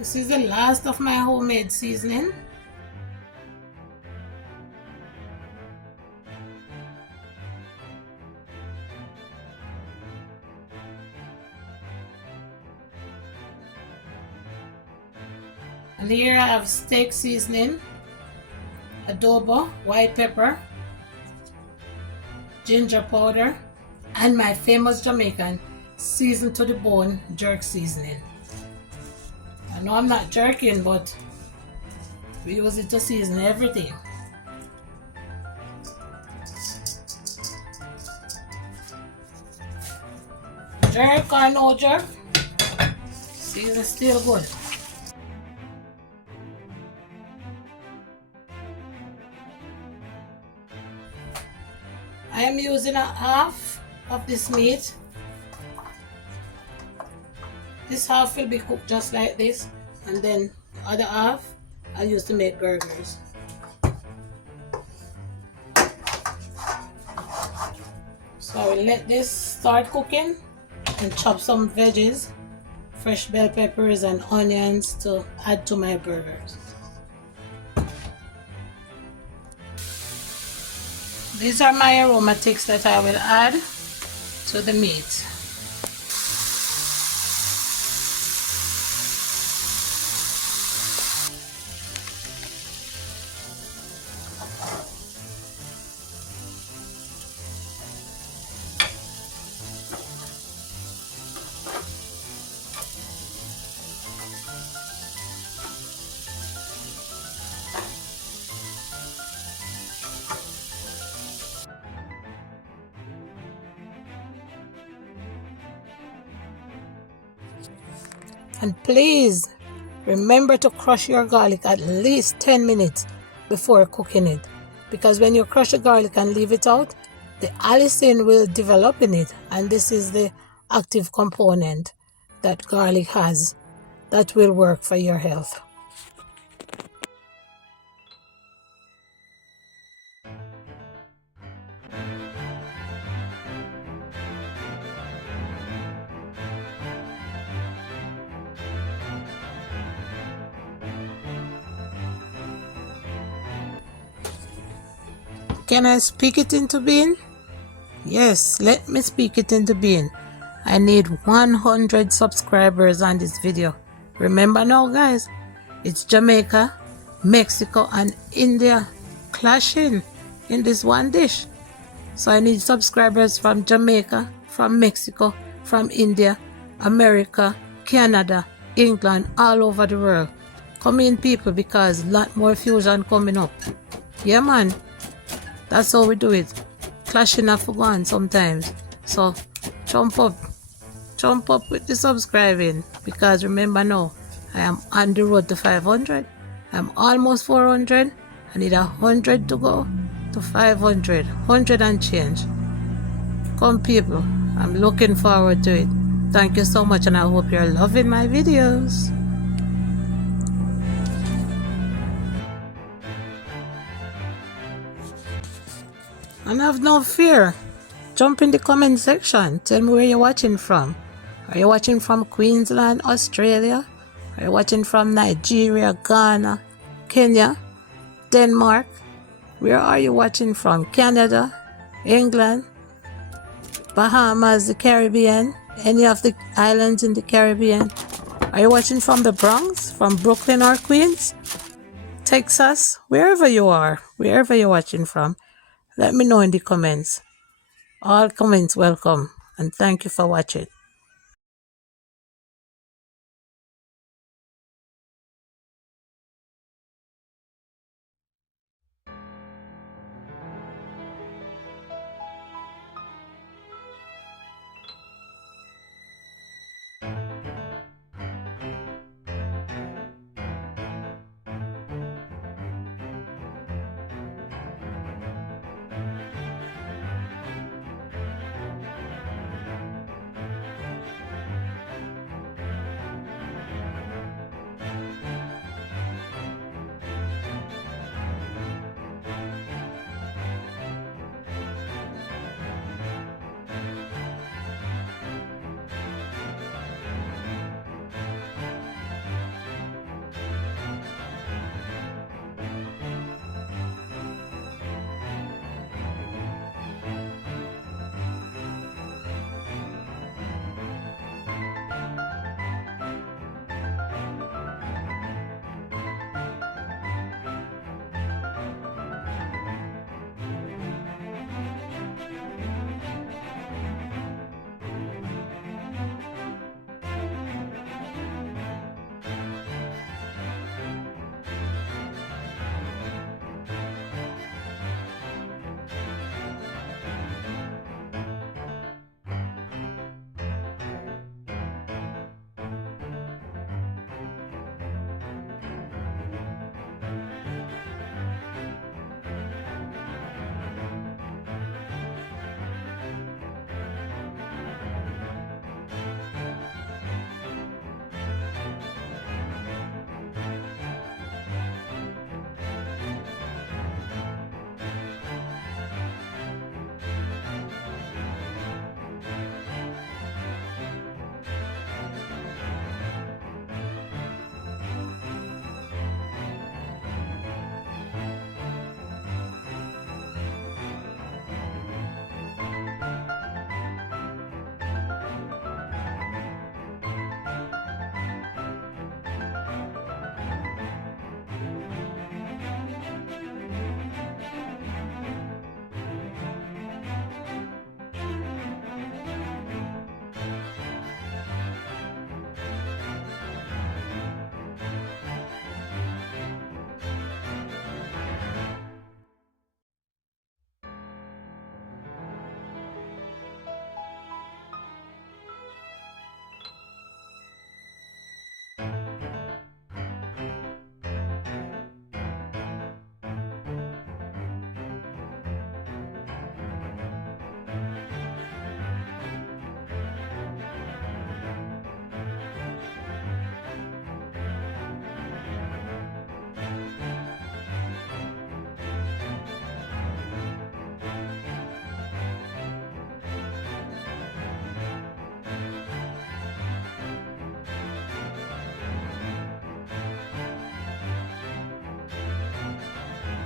This is the last of my homemade seasoning. And here I have steak seasoning, adobo, white pepper, ginger powder, and my famous Jamaican seasoned to the bone jerk seasoning. I know I'm not jerking, but we use it to season everything. Jerk or no jerk, season still good. I am using a half of this meat. This half will be cooked just like this, and then the other half I'll use to make burgers. So I will let this start cooking and chop some veggies, fresh bell peppers and onions to add to my burgers. These are my aromatics that I will add to the meat. And please remember to crush your garlic at least 10 minutes before cooking it, because when you crush the garlic and leave it out, the allicin will develop in it, and this is the active component that garlic has that will work for your health. Can I speak it into being? Yes, let me speak it into being. I need 100 subscribers on this video. Remember now guys, it's Jamaica, Mexico and India clashing in this one dish. So I need subscribers from Jamaica, from Mexico, from India, America, Canada, England, all over the world. Come in people, because a lot more fusion coming up. Yeah man. That's how we do it. Clashing off for Gwaan sometimes. So jump up with the subscribing, because remember now, I am on the road to 500. I'm almost 400. I need 100 to go to 500. 100 and change. Come people, I'm looking forward to it. Thank you so much, and I hope you're loving my videos. And have no fear. Jump in the comment section. Tell me where you're watching from. Are you watching from Queensland, Australia? Are you watching from Nigeria, Ghana, Kenya, Denmark? Where are you watching from? Canada, England, Bahamas, the Caribbean, any of the islands in the Caribbean? Are you watching from the Bronx, from Brooklyn or Queens, Texas? Wherever you are, wherever you're watching from, let me know in the comments. All comments welcome, and thank you for watching.